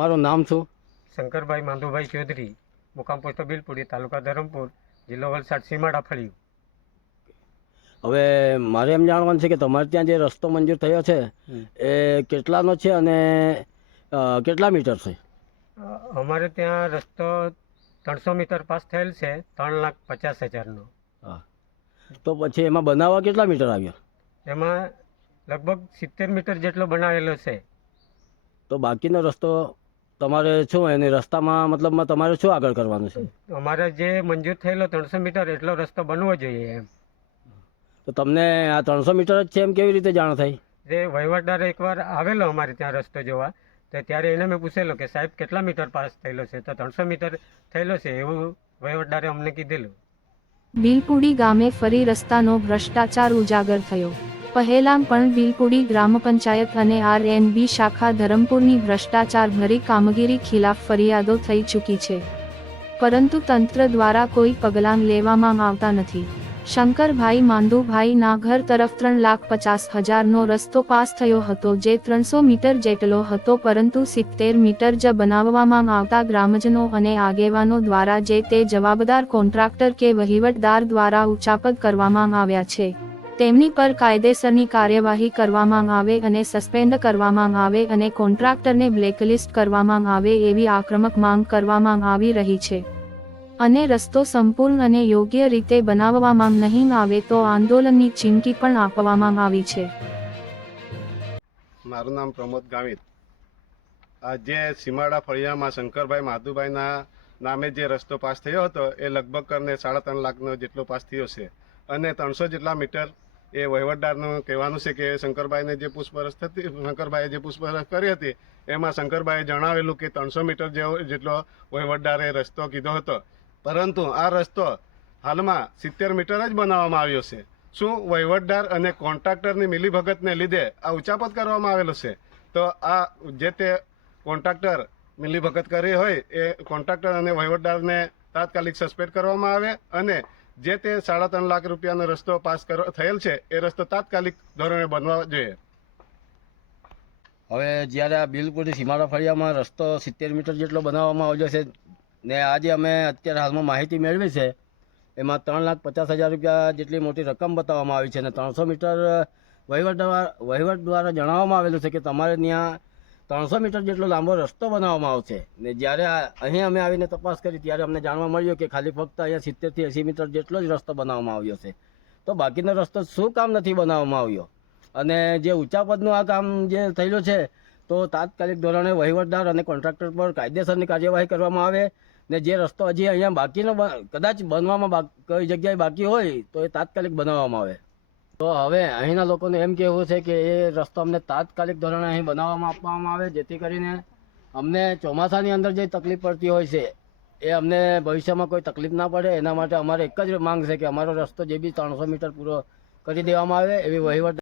તમારું નામ શું? શંકરભાઈ માંધુભાઈ ચૌધરી મુકામ પોસ્ટ બિલપુરી તાલુકા ધરમપુર જિલ્લો વલસાડ સીમાડા ફળિયું. હવે મારે એમ જાણવાનું છે કે તમારે ત્યાં જે રસ્તો મંજૂર થયો છે એ કેટલાનો છે અને કેટલા મીટર છે? અમારે ત્યાં રસ્તો ત્રણસો મીટર પાસ થયેલ છે ત્રણ લાખ પચાસ હજારનો. હા. તો પછી એમાં બનાવવા કેટલા મીટર આવ્યા? એમાં લગભગ સિત્તેર મીટર જેટલો બનાવેલો છે. તો બાકીનો રસ્તો તમારે શું એને રસ્તામાં મતલબમાં તમારે શું આગળ કરવાનું છે? અમારે જે મંજૂર થયેલો ત્રણસો મીટર એટલો રસ્તો બનવો જોઈએ એમ. તો તમને આ ત્રણસો મીટર જ છે એમ કેવી રીતે જાણ થઈ? જે વહીવટદાર એકવાર આવેલો અમારે ત્યાં રસ્તો જોવા તો ત્યારે એને મેં પૂછેલો કે સાહેબ કેટલા મીટર પાસ થયેલો છે? તો ત્રણસો મીટર થયેલો છે એવું વહીવટદારે અમને કીધેલું. બિલપુડી ગામે ફરી રસ્તાનો ભ્રષ્ટાચાર ઉજાગર થયો. પહેલાં પણ બિલપુડી ગ્રામ પંચાયત અને આરએનબી શાખા ધરમપુરની ભ્રષ્ટાચાર ભરી કામગીરી ખિલાફ ફરિયાદો થઈ ચૂકી છે. પરંતુ તંત્ર દ્વારા કોઈ પગલાં લેવામાં આવતા નથી. શંકરભાઈ માંદુભાઈ ના ઘર તરફ ત્રણ લાખ પચાસ હજારનો રસ્તો પાસ થયો હતો જે ત્રણસો મીટર જેટલો હતો પરંતુ સિત્તેર મીટર જ બનાવવામાં આવતા ગ્રામજનો અને આગેવાનો દ્વારા જે તે જવાબદાર કોન્ટ્રાક્ટર કે વહીવટદાર દ્વારા ઉચાપત કરવામાં આવ્યા છે. તેમની પર કાયદેસરની કાર્યવાહી કરવામાં આવે અને સસ્પેન્ડ કરવામાં આવે અને કોન્ટ્રાક્ટરને બ્લેકલિસ્ટ કરવામાં આવે એવી આક્રમક માંગ કરવામાં આવી રહી છે. અને રસ્તો સંપૂર્ણ અને યોગ્ય રીતે બનાવવામાં નહીં આવે તો આંદોલનની ચીમકી પણ આપવામાં આવી છે. મારું નામ પ્રમોદ ગામિત આજે સીમાડા ફળિયામાં શંકરભાઈ માધુભાઈના નામે જે રસ્તો પાસ થયો હતો, એ લગભગ કરીને સાડા ત્રણ લાખનો જેટલો પાસ થયો છે. અને ત્રણસો જેટલા મીટર એ વહીવટદારનું કહેવાનું છે કે શંકરભાઈને જે પૂછપરછ થતી, શંકરભાઈએ જે પૂછપરછ કરી હતી, એમાં શંકરભાઈએ જણાવેલું કે ત્રણસો મીટર જેવો જેટલો વહીવટદારે રસ્તો કીધો હતો. પરંતુ આ રસ્તો હાલમાં સિત્તેર મીટર જ બનાવવામાં આવ્યો છે. શું વહીવટદાર અને કોન્ટ્રાક્ટરની મિલીભગતને લીધે આ ઉચાપત કરવામાં આવેલો છે? તો આ જે તે કોન્ટ્રાક્ટર મિલીભગત કરી હોય, એ કોન્ટ્રાક્ટર અને વહીવટદારને તાત્કાલિક સસ્પેન્ડ કરવામાં આવે અને જે તે સાડા ત્રણ લાખ રૂપિયાનો રસ્તો પાસ થયેલ છે, એ રસ્તો તાત્કાલિક ધોરણે બનવા જોઈએ. હવે જ્યારે આ બિલપુરથી સીમાડા ફળિયામાં રસ્તો સિત્તેર મીટર જેટલો બનાવવામાં આવ્યો છે ને આજે અમે અત્યારે હાલમાં માહિતી મેળવી છે, એમાં ત્રણ લાખ પચાસ હજાર રૂપિયા જેટલી મોટી રકમ બતાવવામાં આવી છે અને ત્રણસો મીટર વહીવટ દ્વારા વહીવટ દ્વારા જણાવવામાં આવેલું છે કે તમારે ત્યાં ત્રણસો મીટર જેટલો લાંબો રસ્તો બનાવવામાં આવશે. ને જ્યારે અહીં અમે આવીને તપાસ કરી, ત્યારે અમને જાણવા મળ્યું કે ખાલી ફક્ત અહીંયા સિત્તેરથી એંસી મીટર જેટલો જ રસ્તો બનાવવામાં આવ્યો છે. તો બાકીનો રસ્તો શું કામ નથી બનાવવામાં આવ્યો? અને જે ઊંચા પદનું આ કામ જે થયેલું છે, તો તાત્કાલિક ધોરણે વહીવટદાર અને કોન્ટ્રાક્ટર પર કાયદેસરની કાર્યવાહી કરવામાં આવે. ને જે રસ્તો હજી અહીંયા બાકીનો કદાચ બનવામાં કઈ જગ્યાએ બાકી હોય, તો એ તાત્કાલિક બનાવવામાં આવે. તો હવે અહીંના લોકોને એમ કહેવું છે કે એ રસ્તો અમને તાત્કાલિક ધોરણે અહીં બનાવવામાં આપવામાં આવે, જેથી કરીને અમને ચોમાસાની અંદર જે તકલીફ પડતી હોય છે, એ અમને ભવિષ્યમાં કોઈ તકલીફ ના પડે. એના માટે અમારે એક જ માંગ છે કે અમારો રસ્તો જે બી ત્રણસો મીટર પૂરો કરી દેવામાં આવે એવી વહીવટ